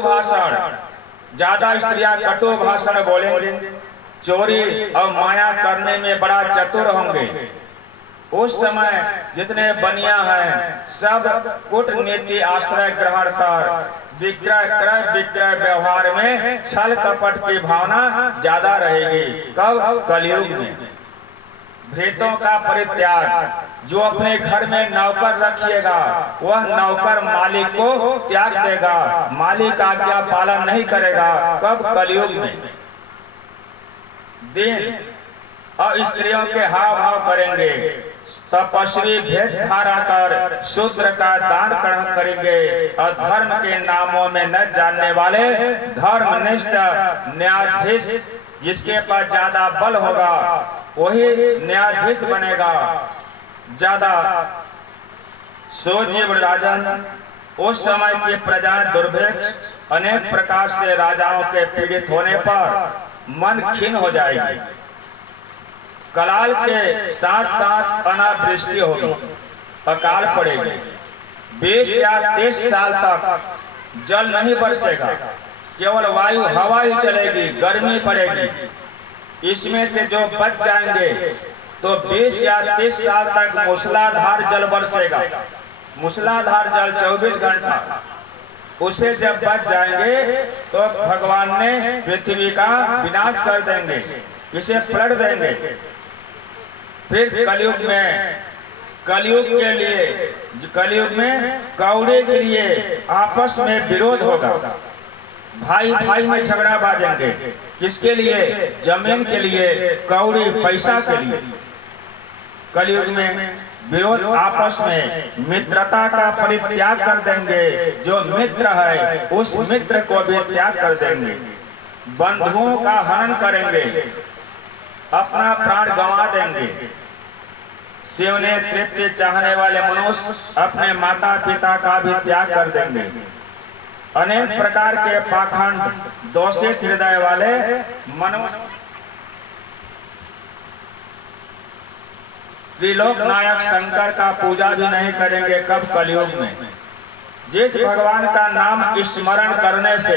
भाषण, ज्यादा स्त्रियां कटु भाषण बोलेंगे, चोरी और माया करने में बड़ा चतुर होंगे। उस समय जितने बनिया हैं सब कूटनीति आश्रय ग्रहण कर विक्रय क्रय विक्रय व्यवहार में छल कपट की भावना ज्यादा रहेगी। कब? कलयुग में। भेदों का परित्याग, जो अपने घर में नौकर रखिएगा वह नौकर मालिक को त्याग देगा, मालिक आज्ञा पालन नहीं करेगा। कब? कलयुग में। दिन और स्त्रियों के हाव भाव करेंगे, तपस्वी भेष धारा कर शूद्र का दान ग्रहण करेंगे और धर्म के नामों में न जानने वाले धर्मनिष्ठ न्यायाधीश, जिसके पास ज्यादा बल होगा वही न्यायाधीश बनेगा। ज्यादा सोचिए राजन, उस समय की प्रजाएं दुर्भिक्ष अनेक प्रकार से राजाओं के पीड़ित होने पर मन खिन्न हो जाएगी। कलाल के साथ साथ अनावृष्टि होगी, अकाल पड़ेगी। 20 या 23 साल तक जल नहीं बरसेगा, केवल वायु हवा ही चलेगी, गर्मी पड़ेगी। इसमें से जो बच जाएंगे तो 20 या 30 साल तक मूसलाधार जल बरसेगा। मूसलाधार जल 24 घंटा, उसे जब बच जाएंगे तो भगवान ने पृथ्वी का विनाश कर देंगे, इसे पलट देंगे। फिर कलयुग में कौड़े के लिए आपस में विरोध होगा, भाई भाई में झगड़ा बाजेंगे। किसके लिए? जमीन के लिए, कौड़ी पैसा के लिए। कलयुग में विरोध आपस में, मित्रता का परित्याग कर देंगे। जो मित्र है उस मित्र को भी त्याग कर देंगे। बंधुओं का हनन करेंगे, अपना प्राण गंवा देंगे। शिव ने तृप्ति चाहने वाले मनुष्य अपने माता पिता का भी त्याग कर देंगे। अनेक प्रकार के पाखंड दोषित हृदय वाले मनुष्य त्रिलोक नायक शंकर का पूजा भी नहीं करेंगे। कब? कलयुग में। जिस भगवान का नाम स्मरण करने से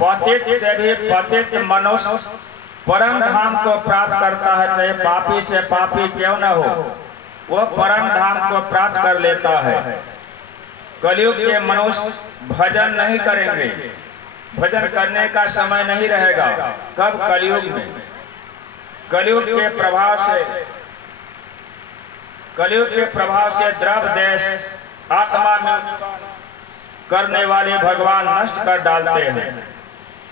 पतित से भी पतित मनुष्य परम धाम को प्राप्त करता है, चाहे पापी से पापी क्यों न हो, वो परम धाम को प्राप्त कर लेता है। कलयुग के मनुष्य भजन नहीं करेंगे, भजन करने का समय नहीं रहेगा। कब? कलयुग में। कलयुग के प्रभाव से द्रव देश आत्मा में करने वाले भगवान नष्ट कर डालते हैं।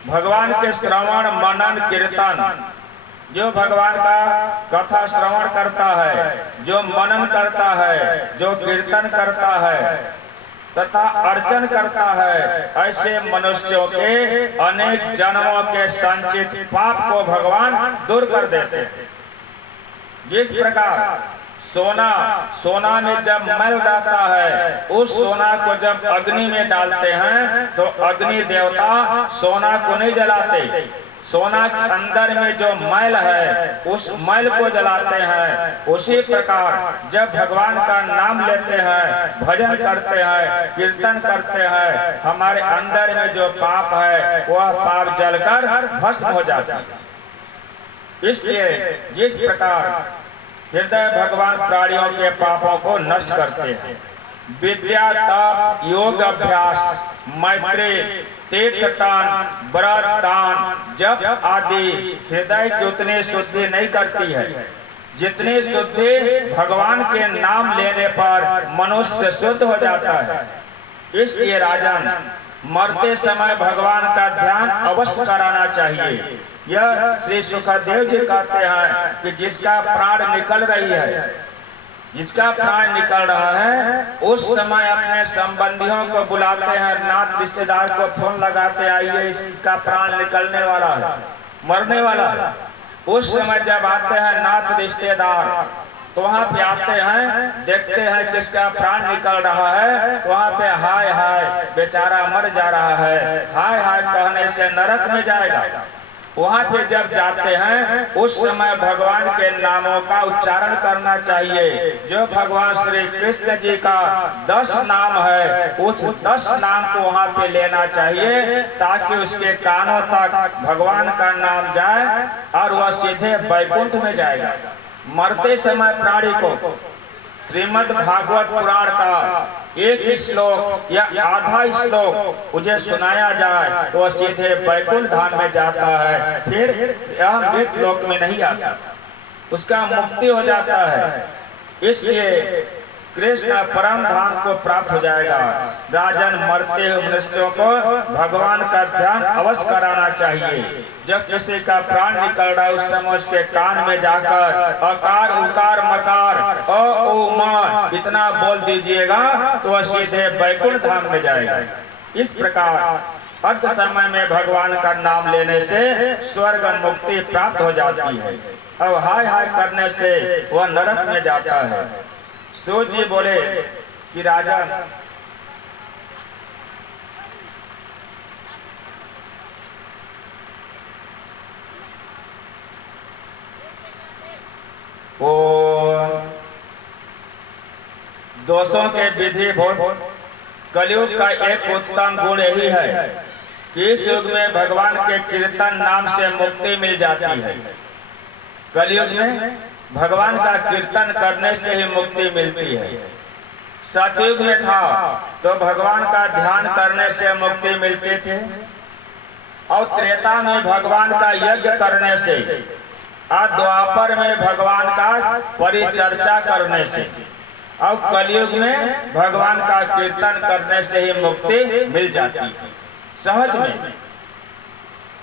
भगवान के श्रवण मनन कीर्तन, जो भगवान का कथा श्रवण करता है, जो मनन करता है, जो कीर्तन करता है तथा अर्चन करता है, ऐसे मनुष्यों के अनेक जन्मों के संचित पाप को भगवान दूर कर देते हैं। जिस प्रकार सोना में जब मैल रहता है, उस सोना को जब अग्नि में डालते हैं तो अग्नि देवता सोना को नहीं जलाते, सोना के अंदर में जो मैल है उस मैल को जलाते हैं। उसी प्रकार जब भगवान का नाम लेते हैं, भजन करते हैं, कीर्तन करते हैं, हमारे अंदर में जो पाप है वह पाप जलकर भस्म हो जाता है। इसलिए जिस प्रकार हृदय भगवान प्राणियों के पापों को नष्ट करते हैं, विद्या तप योग अभ्यास मैत्री तीर्थदान व्रत दान जप आदि हृदय की उतनी शुद्धि नहीं करती है जितनी शुद्धि भगवान के नाम लेने पर मनुष्य शुद्ध हो जाता है। इसलिए राजन, मरते समय भगवान का ध्यान अवश्य कराना चाहिए। यह श्री सुखदेव जी कहते हैं कि जिसका प्राण निकल रही है, जिसका प्राण निकल रहा है, उस समय अपने संबंधियों को बुलाते हैं, नात रिश्तेदार को फोन लगाते, आइए इसका प्राण निकलने वाला है, मरने वाला है। उस समय जब आते हैं नात रिश्तेदार तो वहाँ पे आते हैं, देखते हैं किसका प्राण निकल रहा है, तो वहाँ पे हाय हाय बेचारा मर जा रहा है, हाय हाय कहने से नरक में जाएगा। वहाँ पे जब जाते हैं उस समय भगवान के नामों का उच्चारण करना चाहिए। जो भगवान श्री कृष्ण जी का 10 नाम है, उस 10 नाम को वहाँ पे लेना चाहिए, ताकि उसके कानों तक भगवान का नाम जाए और वह सीधे वैकुंठ में जाएगा। मरते समय प्राणी को श्रीमद् भागवत पुराण का एक श्लोक या आधा श्लोक मुझे सुनाया जाए तो सीधे वैकुंठ धाम में जाता है, फिर यह मृत लोक में नहीं आता, उसका मुक्ति हो जाता है। इसलिए कृष्ण परम धाम को प्राप्त हो जाएगा। राजन, मरते हुए मनुष्यों को भगवान का ध्यान अवश्य कराना चाहिए। जब किसी का प्राण निकल रहा है उस समय उसके कान में जाकर अकार उकार मकार अ ओ म इतना बोल दीजिएगा तो वह सीधे वैकुंठ धाम में जाएगा। इस प्रकार अर्थ समय में भगवान का नाम लेने से स्वर्ग मुक्ति प्राप्त हो जाती है। अब हाय हाय करने से वह नरक में जाता है। सूत जी बोले कि राजन, दोषों के विधि भोग कलयुग का एक उत्तम गुण यही है कि इस युग में भगवान के कीर्तन नाम से मुक्ति मिल जाती है। कलयुग में भगवान का कीर्तन करने से ही मुक्ति मिलती है। सतयुग में था तो भगवान का ध्यान करने से मुक्ति मिलती थी, और त्रेता में भगवान का यज्ञ करने से, और द्वापर में भगवान का परिचर्चा करने से, और कलयुग में भगवान का कीर्तन करने से ही मुक्ति मिल जाती है। सहज में,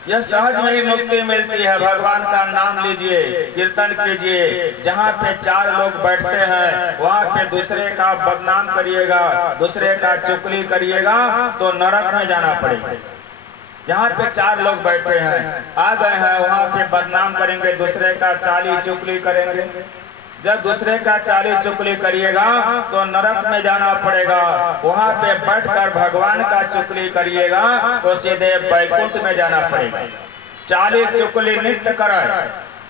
यह सहज में ही मुक्ति मिलती है। भगवान का नाम लीजिए, कीर्तन कीजिए। जहाँ पे 4 लोग बैठते हैं वहाँ पे दूसरे का बदनाम करिएगा, दूसरे का चुगली करिएगा तो नरक में जाना पड़ेगा। जहाँ पे 4 लोग बैठे हैं, आ गए हैं, वहाँ पे बदनाम करेंगे, दूसरे का चाली चुगली करेंगे। जब दूसरे का चाली चुगली करिएगा तो नरक में जाना पड़ेगा। वहाँ पे बैठकर भगवान का चुगली करिएगा तो सीधे वैकुंठ में जाना पड़ेगा। चाली चुगली नित्य करे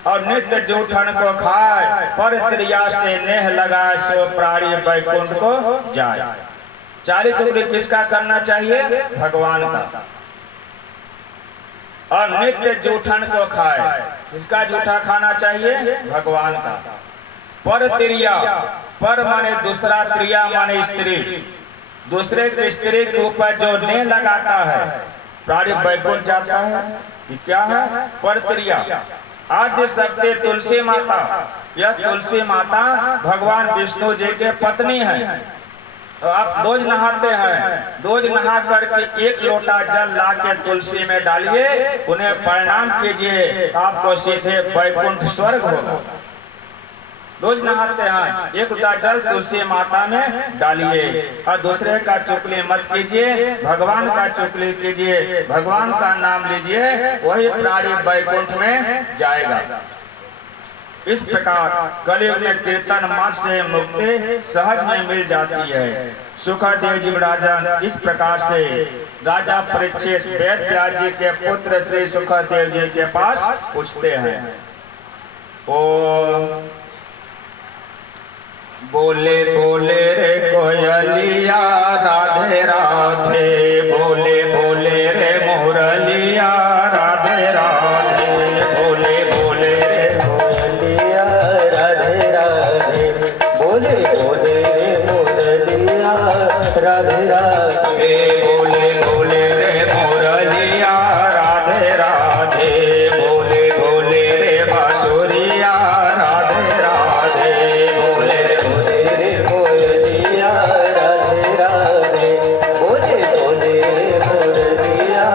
और नित्य जूठन को खाए, पर त्रिया से नेह लगाए, सो प्राणी वैकुंठ को जाए। चाली चुगली किसका करना चाहिए? भगवान का। और नित्य जूठन को खाए, किसका जूठा खाना चाहिए? भगवान का। पर त्रिया, पर माने दूसरा, त्रिया माने स्त्री, दूसरे की स्त्री के ऊपर जो नेह लगाता है प्राणी वैकुंठ जाता है। ये क्या है? पर त्रिया। आद्य शक्ति तुलसी माता, यह तुलसी माता भगवान विष्णु जी के पत्नी है। तो आप रोज नहाते हैं, रोज नहा करके 1 लोटा जल ला के तुलसी में डालिए, उन्हें प्रणाम कीजिए, आपको सीधे वैकुंठ स्वर्ग होगा। रोज नहाते हैं, 1 लोटा जल तुलसी माता में डालिए और दूसरे का चुगली मत कीजिए, भगवान का चुगली कीजिए, भगवान का नाम लीजिए, वही प्राणी वैकुंठ में जाएगा। इस प्रकार कलयुग में कीर्तन मार्ग से मुक्ति सहज में मिल जाती है। सुखदेव जी राजन इस प्रकार से राजा परीक्षित वेद व्यास जी के पुत्र श्री सुखदेव जी के पास पूछते हैं। ओ बोले बोले रे कोयलिया राधे राधे, बोले बोले रे मुरलिया राधे राधे, बोले बोले रे कोयलिया राधे राधे, बोले बोले रे मुरलिया राधे राधे, बोले बोले रे मुरलिया राधे राधे, बोले बोले रे बांसुरिया राधे राधे, बोले बोले रे कोयलिया राधे राधे, बोले बोले रे मुरलिया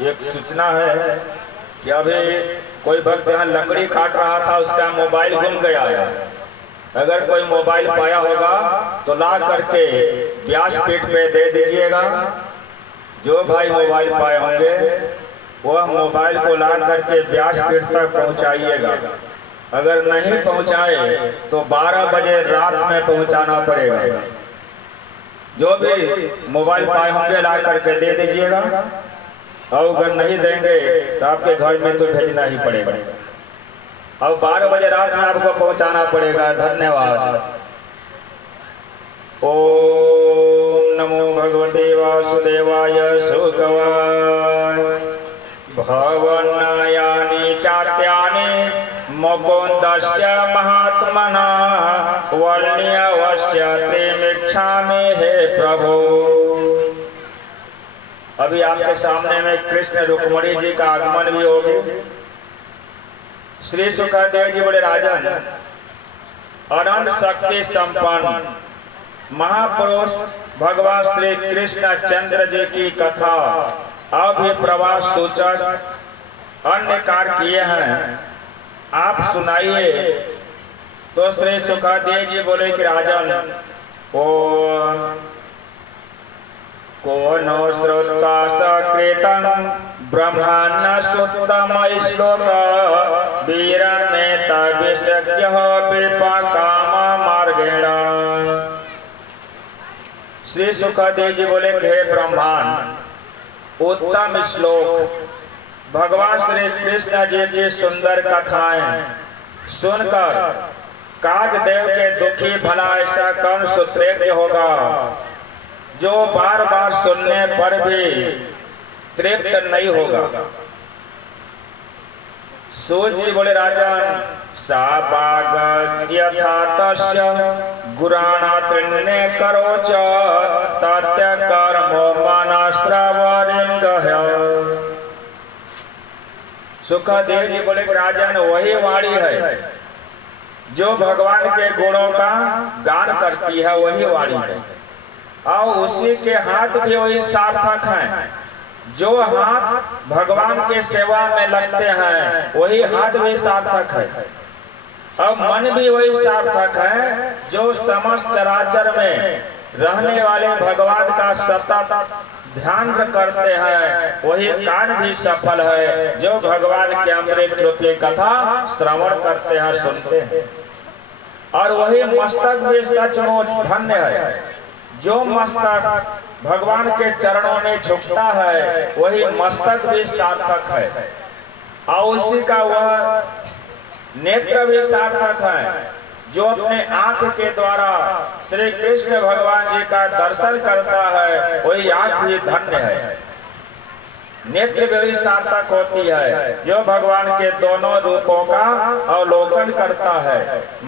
एक सूचना है कि अभी कोई भक्त यहाँ लकड़ी काट रहा था, उसका मोबाइल गुम गया है। अगर कोई मोबाइल पाया होगा तो ला करके व्यासपीठ पे दे दीजिएगा। जो भाई मोबाइल पाए होंगे वह मोबाइल को ला करके व्यासपीठ तक पहुंचाइएगा। अगर नहीं पहुंचाए तो 12 बजे रात में पहुंचाना पड़ेगा। जो भी मोबाइल पाए होंगे ला करके दे दीजिएगा, और अगर नहीं देंगे तो आपके घर में तो भेजना ही पड़ेगा। और 12 बजे रात में आपको पहुंचाना पड़ेगा। धन्यवाद। ओम नमो भगवते वासुदेवाय सुगवाय भवनायानि चात्यानि मुकुन्दस्य महात्मना वर्ण्यवस्य प्रेमिच्छामि हे प्रभु। अभी आपके सामने में कृष्ण रुक्मणी जी का आगमन भी होगी। श्री सुखदेव जी बोले, राजन, अनंत शक्ति संपन्न महापुरुष भगवान श्री कृष्ण चंद्र जी की कथा अभिप्रवास सूचक अन्य कार्य किए हैं, आप सुनाइए। तो श्री सुखदेव जी बोले कि राजन, कोनो श्रुत्वा सकृतं ब्रह्मण सुत्तम श्लोक वीरमेत विशक्यः विपाकाम मार्गेण। श्री सुखदेव जी बोले, हे ब्रह्मण, उत्तम श्लोक भगवान श्री कृष्ण जी की सुंदर कथाएं सुनकर कागदेव के दुखी भला ऐसा कौन सूत्रेज्ञ होगा जो बार बार सुनने पर भी तृप्त नहीं होगा। सूत जी बोले, राजन, सा बाग यथा तस्य गुराणा तृण्ये करोच तत्य कर्मो मनस्रवरिंदह्य। सुखदेव जी बोले, राजन, वही वाणी है जो भगवान के गुणों का गान करती है, वही वाणी है। और उसी के हाथ भी वही सार्थक हैं। जो हाथ भगवान के सेवा में लगते हैं वही हाथ भी सार्थक है। और मन भी वही सार्थक है जो समस्त चराचर में रहने वाले भगवान का सतत ध्यान करते हैं। वही कान भी सफल है जो भगवान के अमृत रूपी कथा श्रवण करते हैं, सुनते हैं। और वही मस्तक भी सचमुच धन्य है। जो मस्तक भगवान के चरणों में झुकता है वही मस्तक भी सार्थक है। और उसी का वह नेत्र भी सार्थक है जो अपने आंख के द्वारा श्री कृष्ण भगवान जी का दर्शन करता है, वही आंख भी धन्य है। नेत्र भी सार्थक होती है जो भगवान के दोनों रूपों का अवलोकन करता है।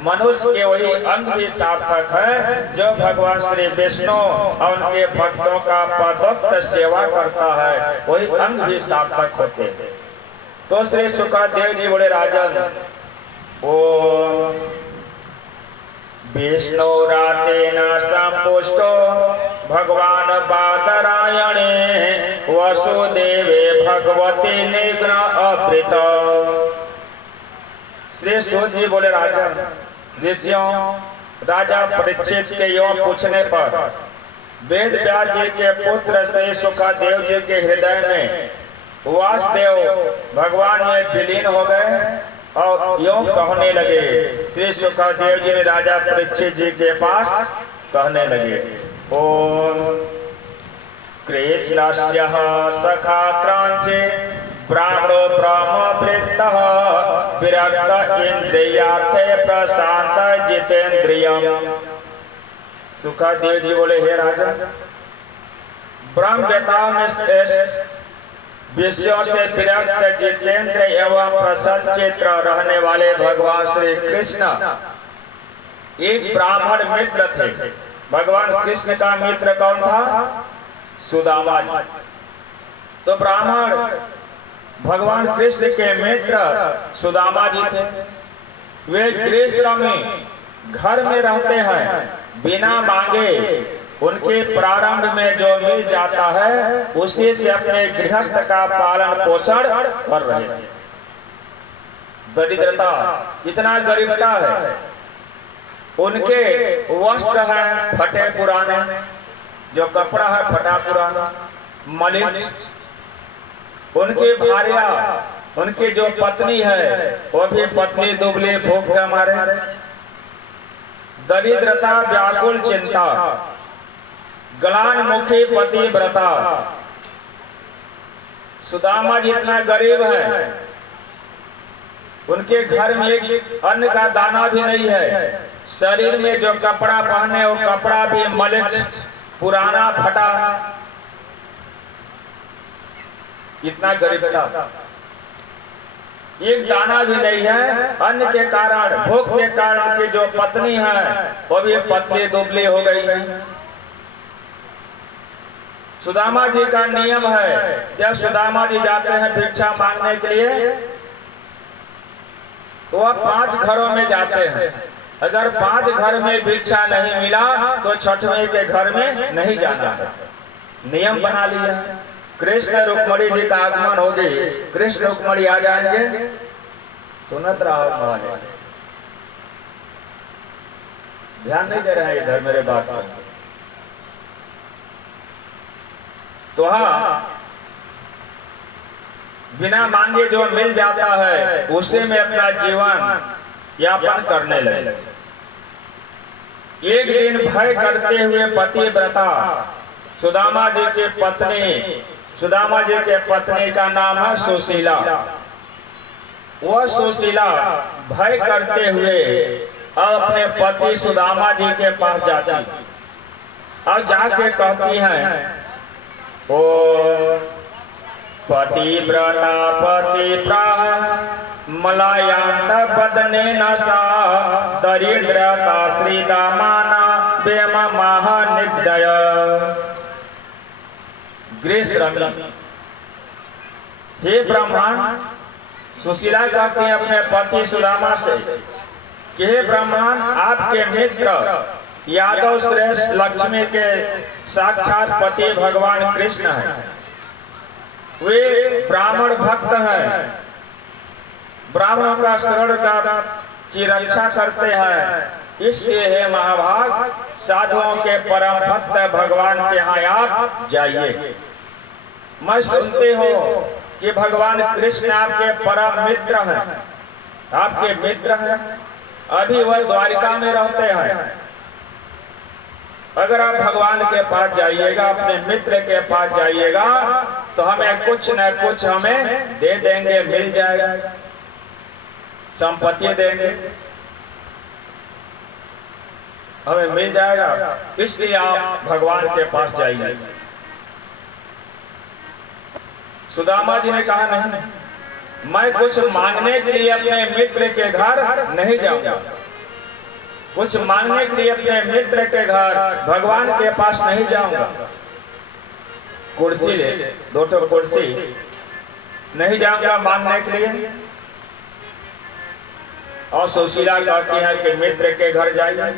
मनुष्य के वही अंग भी सार्थक है जो भगवान श्री विष्णु और उनके भक्तों का पदोक्त सेवा करता है, वही अंग भी सार्थक होते हैं। तो श्री सुखदेव जी बोले, राजन, ओ विष्णुरातेन संपुष्टो भगवान बादरायणे वसुदेवे भगवती निग्न अवृत। श्री सूत जी बोले, राजन, ऋषियों राजा परीक्षित के यौन पूछने पर वेद व्यास जी के पुत्र श्री सुखदेव जी के हृदय में वासुदेव भगवान में विलीन हो गए। और यूं कहने लगे। श्री सुखदेव जी ने राजा परीक्षित जी के पास कहने लगे, ओम कृष्णस्य सखा क्रांचे ब्राह्मणो ब्रह्मवृत्तः विरक्त इंद्रियार्थे प्रशांत जितेंद्रियम्। सुखदेव जी बोले, हे राजा, ब्रह्मवेताओं में श्रेष्ठ, विषयों से विरक्त, जितेंद्र एवं प्रसन्नचित्त रहने वाले भगवान श्री कृष्ण एक ब्राह्मण मित्र थे। भगवान कृष्ण का मित्र कौन था? सुदामा जी। तो ब्राह्मण भगवान कृष्ण के मित्र सुदामा जी थे। वे गृहस्थी घर में रहते हैं, बिना मांगे उनके प्रारंभ में जो मिल जाता है उसी से अपने गृहस्थ का पालन पोषण कर रहे थे। दरिद्रता, इतना गरीबता है, उनके वस्त्र हैं फटे पुराने, जो कपड़ा है फटा पुराना, मलिन। उनकी भार्या, उनकी जो पत्नी है वो भी पत्नी दुबली, भूख के मारे। दरिद्रता, व्याकुल चिंता, गलानमुखी पतिव्रता। सुदामा जी इतना गरीब है, उनके घर में एक अन्न का दाना भी नहीं है। शरीर में जो कपड़ा पहने वो कपड़ा भी मलिन, पुराना, फटा। इतना गरीबता, एक दाना भी नहीं है। अन्न के कारण, भूख के कारण की जो पत्नी है वो भी पत्नी दुबली हो गई है। सुदामा जी का नियम है, जब सुदामा जी जाते हैं भिक्षा मांगने के लिए तो वह 5 घरों में जाते हैं। अगर 5 घर में भिक्षा नहीं मिला तो 6वें के घर में नहीं जाना है। नियम बना लिया। कृष्ण रुक्मणी जी का आगमन हो गई, कृष्ण रुक्मणी आ जाएंगे, सुनत रहो। ध्यान नहीं दे रहे हैं इधर मेरे बात पर। तो हाँ, बिना मांगे जो मिल जाता है उसे में अपना जीवन यापन करने लगे। एक दिन भय करते हुए पतिव्रता सुदामा जी के पत्नी, सुदामा जी के पत्नी का नाम है सुशीला। वह सुशीला भय करते हुए अपने पति सुदामा जी के पास जाती और जाके कहती हैं, ओ पतिव्रता पतिव्रता मलायांत बदने नशा दरिद्रता श्रीदामाना बेम महानिर्दय। गृहस्थी, हे ब्राह्मण, सुशीला कहते हैं अपने पति सुदामा से कि हे ब्राह्मण, आपके मित्र यादव श्रेष्ठ लक्ष्मी के साक्षात पति भगवान कृष्ण हैं। वे ब्राह्मण भक्त हैं, ब्राह्मणों का शरण की रक्षा करते हैं। इसलिए हे महाभाग, साधुओं के परम भक्त भगवान के यहाँ आप जाइए। मैं सुनती हूँ कि भगवान कृष्ण आपके परम मित्र हैं, आपके मित्र हैं। अभी वह द्वारिका में रहते हैं। अगर आप भगवान के पास जाइएगा, अपने मित्र के पास जाइएगा तो हमें कुछ न कुछ हमें दे देंगे, मिल जाएगा, संपत्ति देंगे, हमें मिल जाएगा। इसलिए आप भगवान के पास जाइए। सुदामा जी ने कहा, नहीं, मैं कुछ मांगने के लिए अपने मित्र के घर नहीं जाऊंगा, कुछ मांगने के लिए अपने मित्र के घर भगवान के पास नहीं जाऊंगा। कुर्सी ले, 2 कुर्सी, नहीं जाऊंगा मांगने के लिए। और सुशीला कहती है कि मित्र के घर जाइए।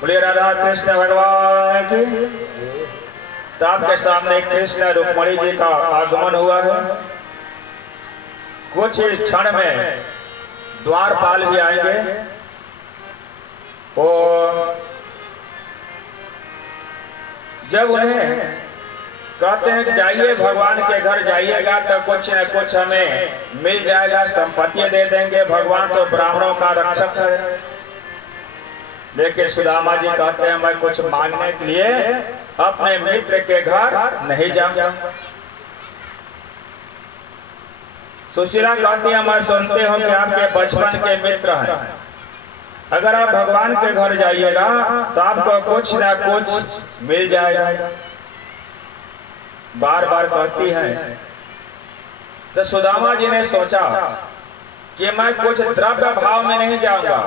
बोले राधा कृष्ण भगवान की। तो आपके सामने कृष्ण रुक्मणी जी का आगमन हुआ है। कुछ क्षण में द्वारपाल भी आएंगे और जब उन्हें कहते हैं कि जाइए भगवान के घर जाइएगा तो कुछ न कुछ हमें मिल जाएगा, संपत्ति दे देंगे, भगवान तो ब्राह्मणों का रक्षक है। लेकिन सुदामा जी कहते हैं मैं कुछ मांगने के लिए अपने मित्र के घर नहीं जाऊंगा। सुशीला कहती है मैं सुनते हूं कि आपके बचपन के मित्र हैं, अगर आप भगवान के घर जाइएगा तो आपको कुछ ना कुछ मिल जाएगा। बार बार कहती हैं। तो सुदामा जी ने सोचा कि मैं कुछ द्रव्य भाव में नहीं जाऊंगा,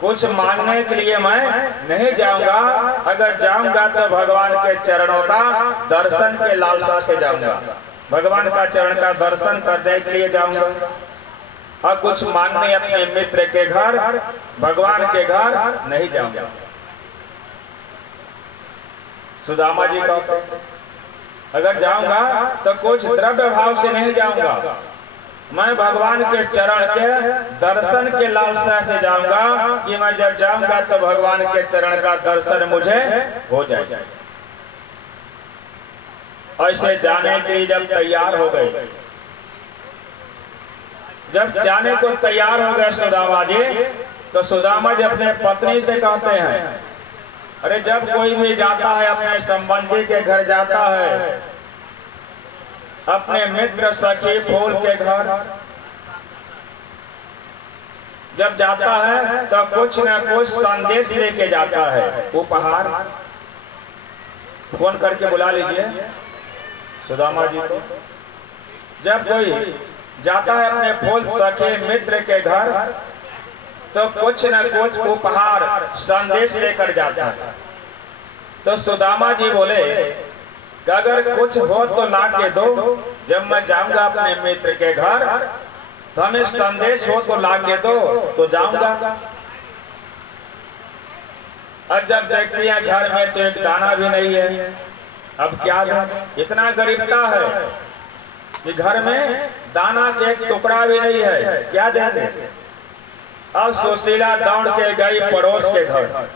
कुछ मांगने के लिए मैं नहीं जाऊंगा, अगर जाऊंगा तो भगवान के चरणों का दर्शन के लालसा से जाऊंगा, भगवान का चरण का दर्शन करने के लिए जाऊंगा, और कुछ मांगने अपने मित्र के घर, भगवान के घर नहीं जाऊंगा। सुदामा जी कहते अगर जाऊंगा तो कुछ द्रव्य भाव से नहीं जाऊंगा, मैं भगवान के चरण के दर्शन के लालसा से जाऊंगा कि मैं जब जाऊंगा तो भगवान के चरण का दर्शन मुझे हो जाए। ऐसे जाने के लिए जब तैयार हो गए, जब जाने को तैयार हो गए सुदामा जी, तो सुदामा जी अपने पत्नी से कहते हैं अरे जब कोई भी जाता है अपने संबंधी के घर जाता है, अपने मित्र सखी फूल के घर जब जाता है तो कुछ न कुछ संदेश लेके जाता है, उपहार। फोन करके बुला लीजिए सुदामा जी को। जब कोई जाता है अपने फूल सखी मित्र के घर तो कुछ न कुछ उपहार संदेश लेकर जाता है। तो सुदामा जी बोले कि अगर कुछ हो तो ला के दो, जब मैं जाऊंगा अपने मित्र के घर तो हमें संदेश हो तो ला के दो तो जाऊंगा। अब जब देखती है घर में तो एक दाना भी नहीं है, अब क्या दें? इतना गरीबता है कि घर में दाना के एक टुकड़ा भी नहीं है, क्या देंगे? अब सुशीला दौड़ के गई पड़ोस के घर।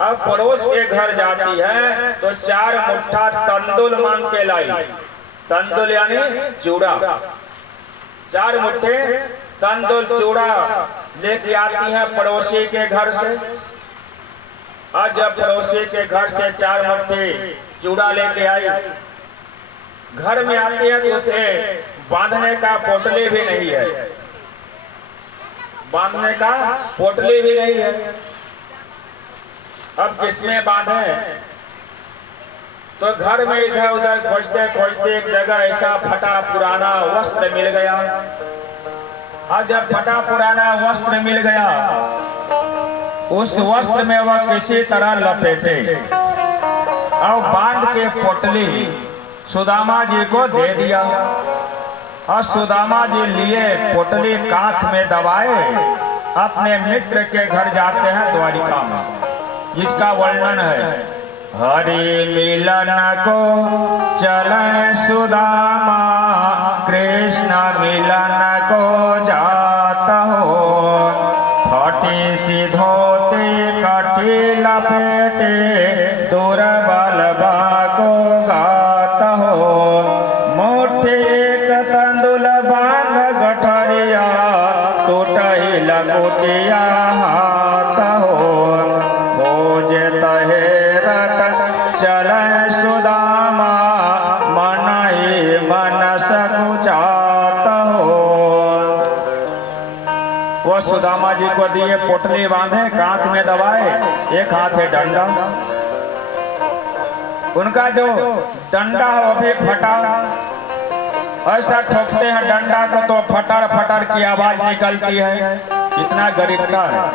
अब पड़ोस के घर जाती है तो 4 मुट्ठा तंदुल मांग के लाई। तंदुल यानी चूड़ा, 4 मुट्ठे तंदुल चूड़ा लेके आती है पड़ोसी के घर से। आज जब पड़ोसी के घर से 4 मुट्ठे चूड़ा लेके आई, घर में आती है तो उसे बांधने का पोटली भी नहीं है, बांधने का पोटली भी नहीं है। अब किसमें बांधे? तो घर में इधर उधर खोजते खोजते एक जगह ऐसा फटा पुराना वस्त्र मिल गया। और जब फटा पुराना वस्त्र मिल गया, उस वस्त्र में वह किसी तरह लपेटे और बांध के पोटली सुदामा जी को दे दिया। और सुदामा जी लिए पोटली कांख में दबाए अपने मित्र के घर जाते हैं द्वारिका में, जिसका वर्णन है। हरि मिलन को चले सुदामा, कृष्ण मिलन को जाता हो। फटी सी धोती कटी लपेटे, दुर्बल बाको गाता हो। मुट्ठी एक तंदुल बांध गठरिया, टूटही लकुटिया हाथ हो। चले सुदामा, मन ही मन सकुचात हो। वो सुदामा जी को दिए पोटली बांधे, कांख में दबाए, एक हाथ है डंडा। उनका जो डंडा वो भी फटा, ऐसा ठोकते हैं डंडा को तो फटर फटर की आवाज निकलती है। इतना गरीबता है,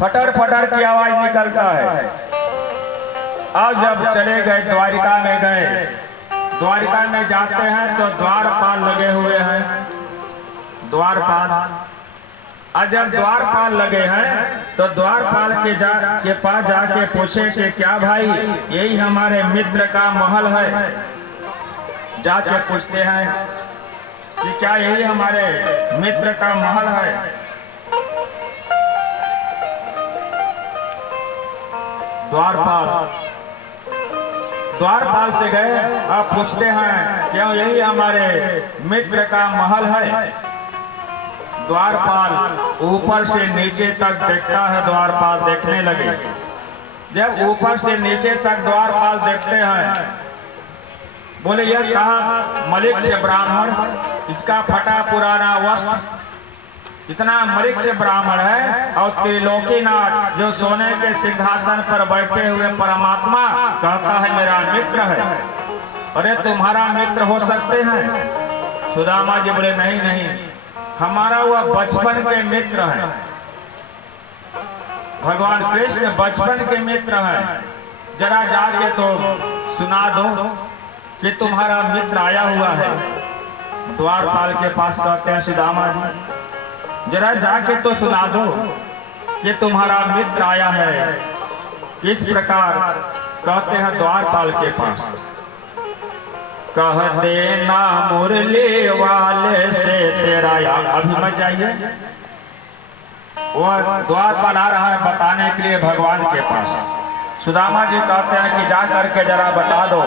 फटर फटर की आवाज निकलता है। आज जब चले गए द्वारिका में गए, द्वारिका में जाते हैं तो द्वारपाल लगे हुए हैं, द्वारपाल। आज जब द्वारपाल लगे हैं तो द्वारपाल के पास जाके पूछे कि क्या भाई यही हमारे मित्र का महल है? जाके पूछते हैं कि क्या यही हमारे मित्र का महल है? द्वारपाल द्वारपाल से गए, अब पूछते हैं क्यों यही हमारे मित्र का महल है। द्वारपाल ऊपर से नीचे तक देखता है, द्वारपाल देखने लगे। जब ऊपर से नीचे तक द्वारपाल देखते हैं, बोले यह कहा मलिक से ब्राह्मण, इसका फटा पुराना वस्त्र, इतना मलिक से ब्राह्मण है। और त्रिलोकीनाथ जो सोने के सिंहासन पर बैठे हुए परमात्मा कहता है मेरा मित्र है। अरे तुम्हारा मित्र हो सकते हैं? सुदामा जी बोले नहीं नहीं, हमारा वह बचपन के मित्र है। भगवान कृष्ण बचपन के मित्र हैं। जरा जाके तो सुना दो कि तुम्हारा मित्र आया हुआ है। द्वारपाल के पास कहते हैं सुदामा जी जरा जाके तो सुना दो कि तुम्हारा मित्र आया है। किस प्रकार कहते हैं द्वारपाल के पास, कह देना मुरली वाले से तेरा या। अभी मत जाइए, वह द्वारपाल आ रहा है बताने के लिए भगवान के पास। सुदामा जी कहते हैं कि जा करके जरा बता दो,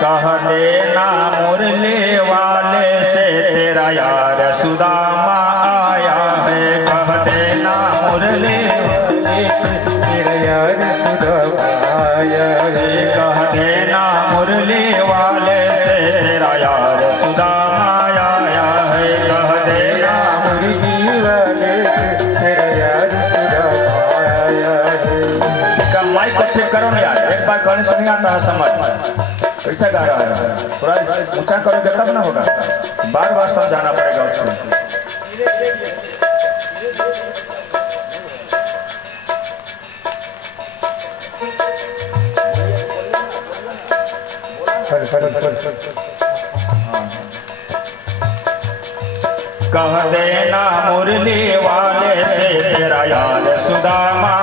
कह देना मुरली वाले से तेरा यार सुदामा आया है। कह देना मुरली वाले से तेरा यार सुदामा आया है। कह देना मुरली वाले से तेरा यार सुदामा आया है। कह देना मुरली वाले से तेरा यार सुदामा आया है। का माइक को ठीक करो ना यार, एक बार कहने से नहीं आता है समझ। कैसा गा रहा है, थोड़ा ऊंचा करोगे तब ना होगा, बार बार समझाना पड़ेगा उसको। कह देना मुरली वाले से तेरा यार सुदामा